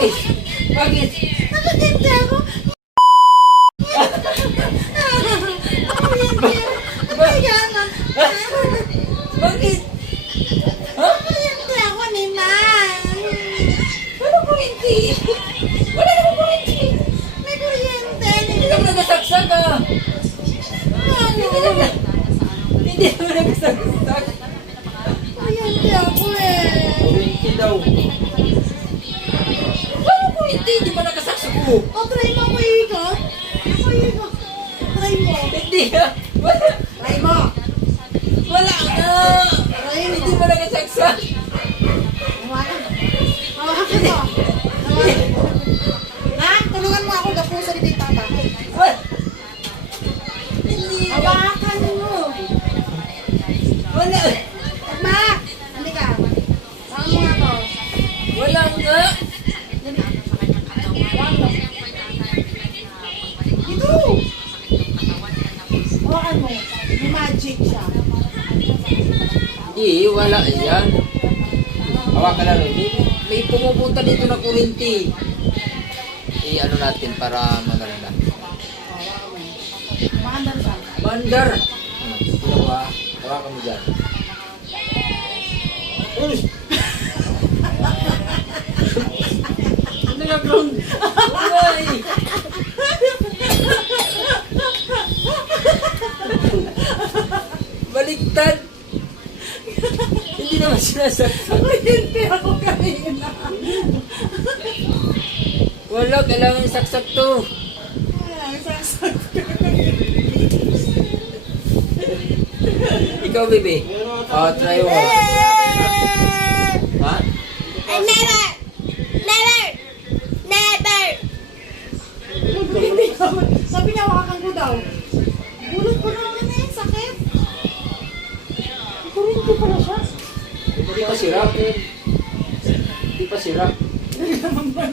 Bakit? Bakit? Nakaganda ako. Kaya nga. Bakit? Ha? Nakaganda ako ni Man. Ano kuryente? Wala naman kuryente. May kuryente. Hindi naman nagasaksak ah. Hindi naman nagasaksak. Kuryente ako eh. Kuryente daw. Wala kuryente, hindi ba nagasaksak ko? O, try mo ako ikot. Ikot. Try mo. Hindi ah. Wala. Try mo. Wala nga. Hindi ba nagasaksak? Hawakan. Hawakan mo. Hawakan mo. Ha? Tulungan mo ako. Gapusa dito yung papa. What? Hindi. Hawakan mo. Wala. Ma! Hindi ka. Hawakan mo nga ako. Wala nga. Hawakan mo. Ito! Hawakan mo. May magic siya. Hindi, wala yan. Hawakan na rin. May pumupunta dito na kuryente. I-ano natin para maganda. Hawakan mo. Maandar ka. Bandar. Sino ba? Hawakan mo dyan. Uy! Nag-ground. Uy! Baliktad. Hindi naman sinasaksak. Kuryente ako kanina. Wala, kailangan isaksak to. Ay, sasak. Ikaw, baby. Oh, try mo. Ha? Never! Never! Never! Hindi naman. Sabi niya, hawakan ko daw. Bulot ko naman eh, sakit. Kuryente pala siya. Hindi pa sira. Hindi pa sira. Hindi naman ba?